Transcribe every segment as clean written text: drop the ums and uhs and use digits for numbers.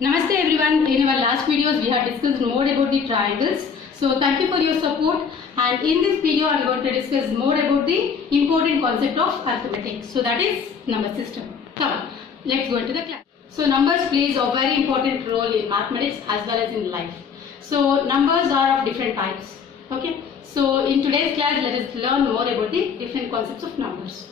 Namaste everyone. In our last videos we have discussed more about the triangles. So thank you for your support, and in this video I am going to discuss more about the important concept of arithmetic. So that is number system. Come on, let's go into the class. So numbers plays a very important role in mathematics as well as in life. So numbers are of different types. Okay. So in today's class let us learn more about the different concepts of numbers.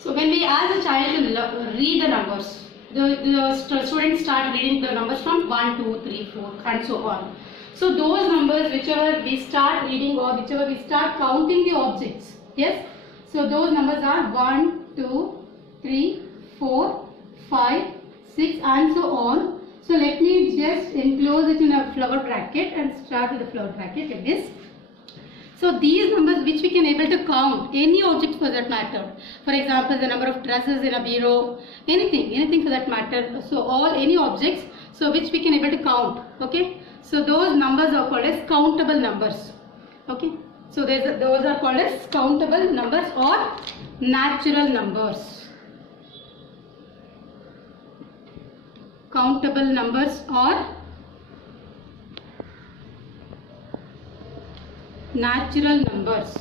So when we ask a child to read the numbers, the students start reading the numbers from 1, 2, 3, 4 and so on. So those numbers whichever we start reading or whichever we start counting the objects, yes, so those numbers are 1, 2, 3, 4, 5, 6 and so on. So let me just enclose it in a flower bracket and start with the flower bracket like this. So these numbers which we can able to count, any object for that matter. For example, the number of dresses in a bureau, anything for that matter. So any objects, so which we can able to count. Okay. So those numbers are called as countable numbers. Okay. So those are called as countable numbers or natural numbers. Countable numbers or natural numbers.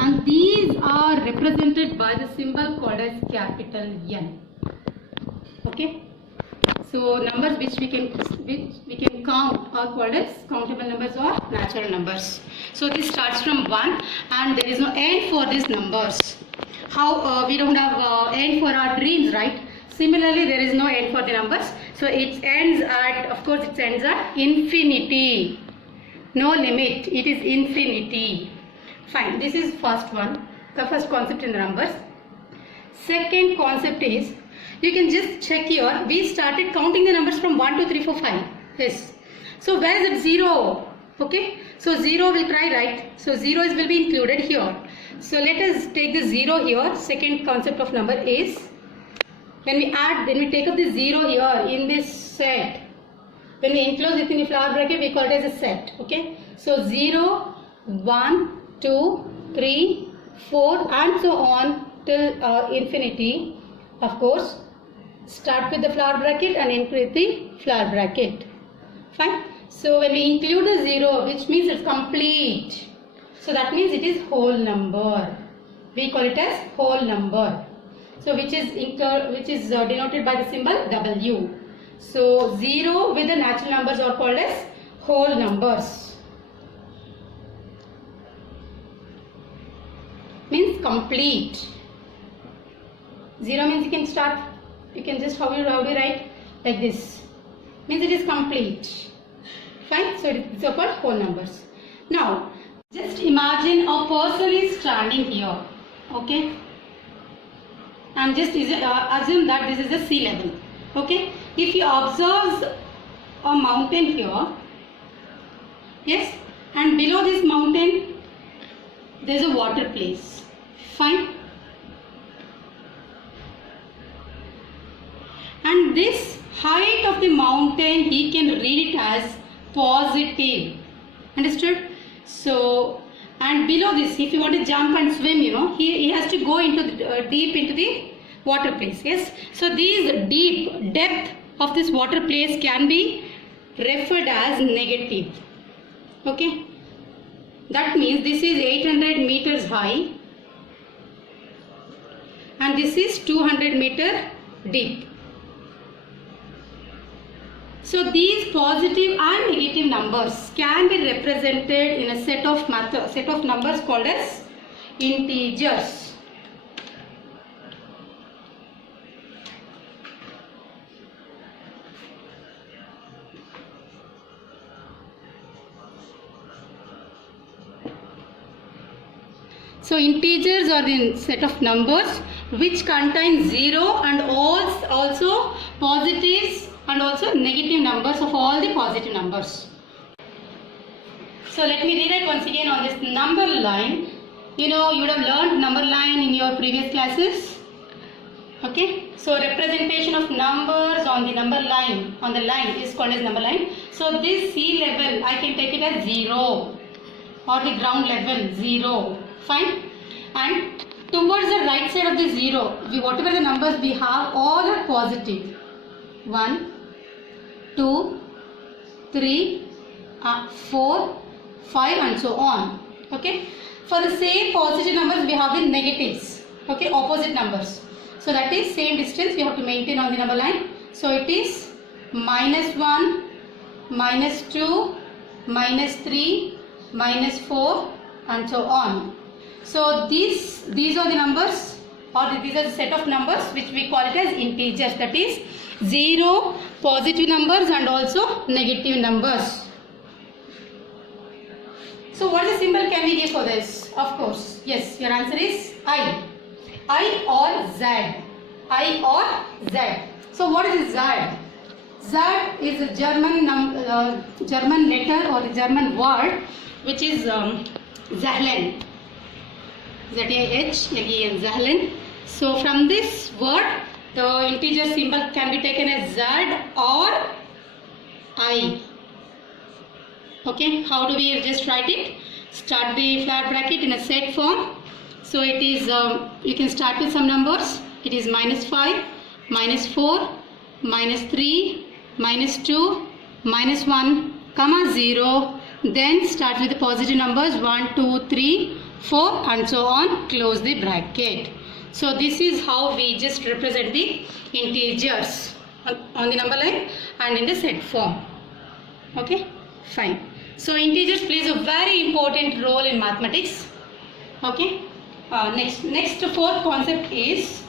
And these are represented by the symbol called as capital N. Okay. So numbers which we can count are called as countable numbers or natural numbers. So this starts from 1 and there is no end for these numbers. How we don't have end for our dreams, right? Similarly, there is no end for the numbers. So it ends at, of course, it ends at infinity. No limit. It is infinity. Fine. This is first one. The first concept in the numbers. Second concept is, you can just check here. We started counting the numbers from 1, 2, 3, 4, 5. Yes. So where is it? 0. Okay. So 0 will try, right? So 0 will be included here. So let us take the 0 here. Second concept of number is, when we take up the 0 here in this set, when we enclose it in the flower bracket, we call it as a set. Okay. So 0, 1, 2, 3, 4 and so on till infinity. Of course, start with the flower bracket and end with the flower bracket. Fine. So when we include the 0, which means it's complete. So that means it is whole number. We call it as whole number. So which is denoted by the symbol W. So 0 with the natural numbers are called as whole numbers. Means complete. 0 means you can start. You can just how do you write like this. Means it is complete. Fine. So it's called whole numbers. Now just imagine a person is standing here. Okay. And just assume that this is the sea level. Okay. If you observe a mountain here, yes, and below this mountain there is a water place. Fine. And this height of the mountain he can read it as positive. Understood? So, and below this, if you want to jump and swim, he has to go into deep into the water place. Yes. So these deep depth of this water place can be referred as negative. Okay. That means this is 800 meters high and this is 200 meter deep. So these positive and negative numbers can be represented in a set of numbers called as integers. So integers are the set of numbers which contain 0 and also positives and also negative numbers of all the positive numbers. So let me rewrite once again on this number line. You would have learned number line in your previous classes. Okay. So representation of numbers on the number line, on the line is called as number line. So this sea level I can take it as 0 or the ground level 0. Fine. And Towards the right side of the 0, whatever the numbers we have, all are positive. 1, 2, 3, 4, 5 and so on. Okay. For the same positive numbers, we have the negatives. Okay, opposite numbers. So that is same distance we have to maintain on the number line. So it is -1, -2, -3, -4 and so on. So these are the numbers, or these are the set of numbers which we call it as integers. That is 0, positive numbers and also negative numbers. So what is the symbol can we give for this? Of course, yes, your answer is I. I or Z. I or Z. So what is Z? Z is a German letter or a German word which is Zahlen. Z-A-H-L-E-N, Zahlen. So from this word, the integer symbol can be taken as Z or I. Okay, how do we just write it? Start the flower bracket in a set form. So it is, you can start with some numbers. It is -5, -4, -3, -2, -1, comma 0. Then start with the positive numbers 1, 2, 3, 4 and so on. Close the bracket. So this is how we just represent the integers on the number line and in the set form. Okay, fine. So integers plays a very important role in mathematics. Okay. Next fourth concept is,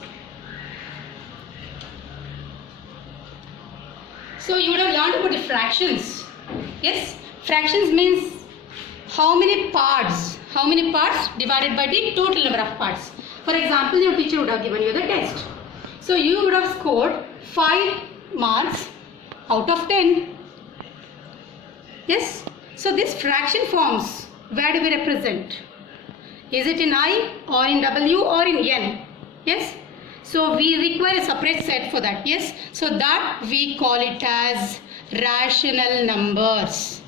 so you would have learned about the fractions. Yes, fractions means how many parts divided by the total number of parts. For example, your teacher would have given you the test. So you would have scored 5 marks out of 10. Yes. So this fraction forms, where do we represent? Is it in I or in W or in N? Yes. So we require a separate set for that. Yes. So that we call it as rational numbers.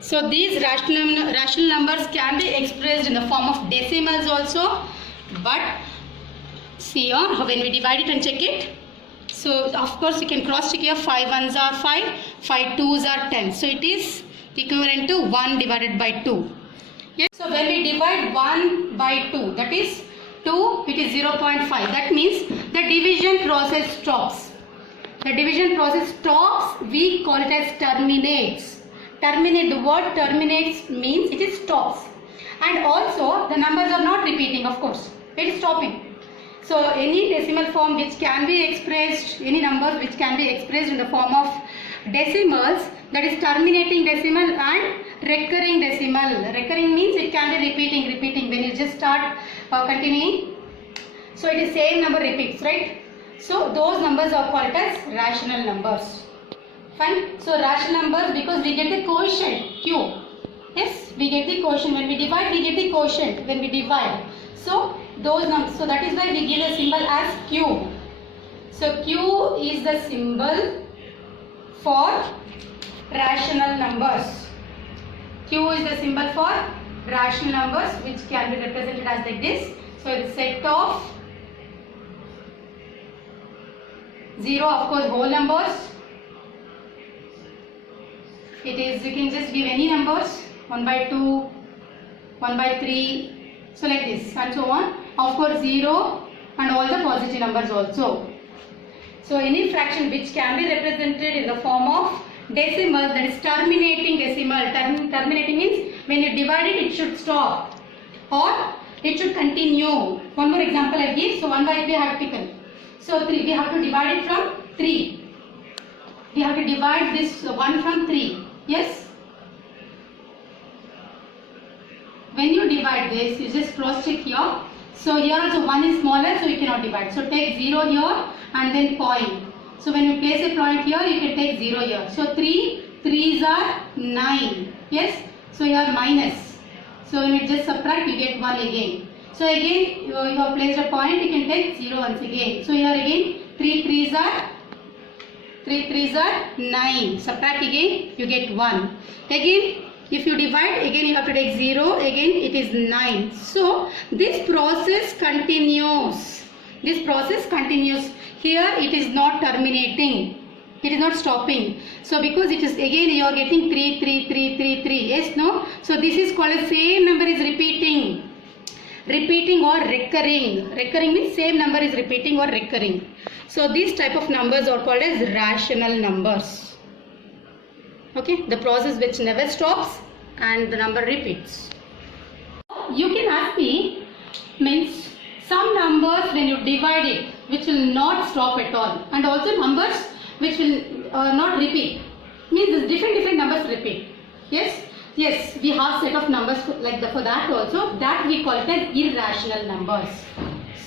So these rational numbers can be expressed in the form of decimals also. But see here, when we divide it and check it. So of course you can cross check here. 5 ones are 5, 5 twos are 10. So it is equivalent to 1 divided by 2. Yes. So when we divide 1 by 2, that is 2, it is 0.5. That means the division process stops. The division process stops. We call it as terminates. Terminate, the word terminates means it is stops. And also the numbers are not repeating, of course. It is stopping. So any decimal form which can be expressed, any numbers which can be expressed in the form of decimals, that is terminating decimal and recurring decimal. Recurring means it can be repeating when you just start continuing. So it is same number repeats, right? So those numbers are called as rational numbers. Fine. So rational numbers, because we get the quotient Q. Yes, we get the quotient. When we divide, we get the quotient when we divide. So those numbers, so that is why we give a symbol as Q. So Q is the symbol for rational numbers. Q is the symbol for rational numbers, which can be represented as like this. So it's a set of 0, of course, whole numbers. It is, you can just give any numbers, 1 by 2, 1 by 3, so like this and so on. Of course 0 and all the positive numbers also. So any fraction which can be represented in the form of decimal, that is terminating decimal. Terminating means when you divide it, it should stop or it should continue. One more example I give. So 1 by 3 I have taken. So 3, we have to divide it from 3. We have to divide this 1 from 3. Yes. When you divide this, you just cross check here. So here also 1 is smaller, so you cannot divide. So take 0 here and then point. So when you place a point here, you can take 0 here. So 3, 3s are 9. Yes. So you have minus. So when you just subtract, you get 1 again. So again, you have placed a point, you can take 0 once again. So here again, 3 3s are 3 3s are 9. Subtract again, you get 1. Again, if you divide, again you have to take 0, again it is 9. So, this process continues. This process continues. Here it is not terminating. It is not stopping. So, because it is again you are getting 3, 3, 3, 3, 3. Yes, no? So, this is called as same number is repeating. Repeating or recurring. Recurring means same number is repeating or recurring. So, these type of numbers are called as rational numbers. Okay, the process which never stops and the number repeats. You can ask me, means some numbers when you divide it which will not stop at all, and also numbers which will not repeat, means different numbers repeat. Yes, we have set of numbers like for that also, that we call it as irrational numbers.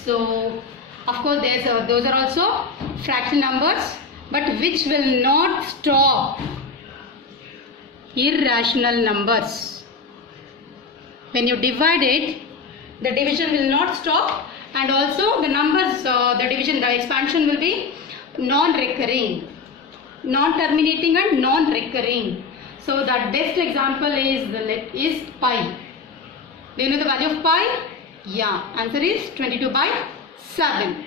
So of course those are also fraction numbers, but which will not stop. Irrational numbers. When you divide it, the division will not stop, and also the numbers, the expansion will be non-recurring, non-terminating and non-recurring. So the best example is pi. Do you know the value of pi? Yeah, answer is 22/7.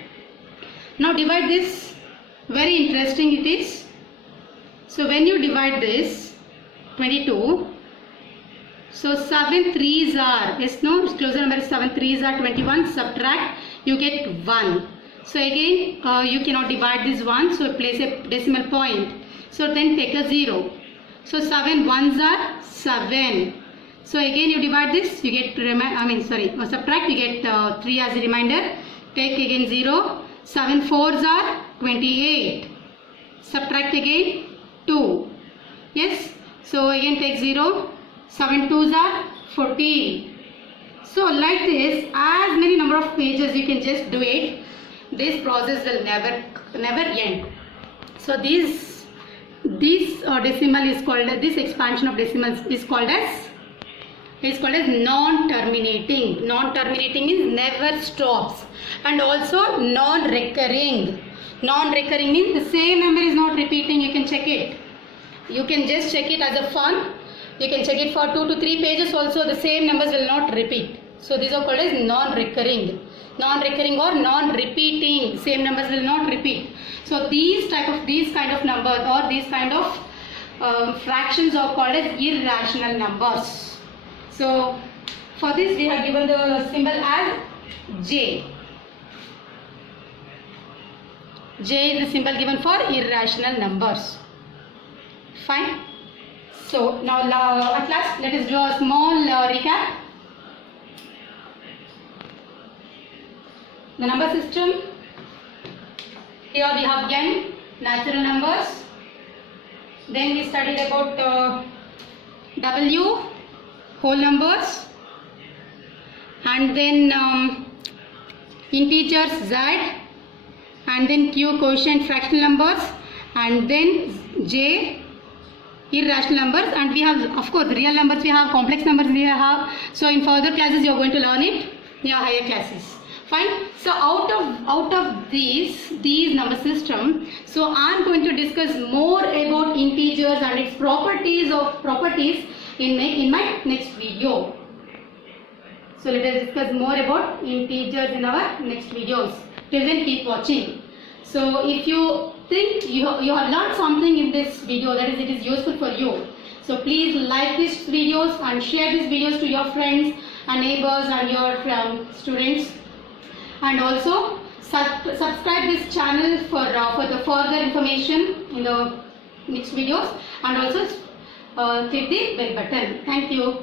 Now divide this. Very interesting it is. So when you divide this 22, so 7 3s are, yes, no, closer number is 7 3s are 21, subtract, you get 1. So again you cannot divide this 1, so place a decimal point. So then take a 0. So 7 1s are 7. So again you divide this, you get, subtract, you get 3 as a reminder. Take again 0. 7 4s are 28. Subtract again 2. Yes. So again take 0. 7 2s are 14. So like this, as many number of pages you can just do it. This process will never end. So this decimal is called, this expansion of decimals is called as non-terminating. Non-terminating means never stops, and also non-recurring. Non-recurring means the same number is not repeating. You can check it. You can just check it as a fun. You can check it for 2 to 3 pages also, the same numbers will not repeat. So these are called as non-recurring. Non-recurring or non-repeating, same numbers will not repeat. So these kind of numbers or these kind of fractions are called as irrational numbers. So for this we have given the symbol as J. J is the symbol given for irrational numbers. Fine. So now at last let us do a small recap. The number system. Here we have n, natural numbers. Then we studied about W, whole numbers, and then integers Z, and then Q, quotient fractional numbers, and then J, irrational numbers, and we have of course real numbers, we have complex numbers, we have. So in further classes you are going to learn it in your higher classes. Fine. So out of these number system, so I am going to discuss more about integers and its properties in my next video. So let us discuss more about integers in our next videos. Till then keep watching. So if you think you have learned something in this video, that is it is useful for you, so please like these videos and share these videos to your friends and neighbors and your students. And also subscribe this channel for the further information in the next videos, and also click the bell button. Thank you.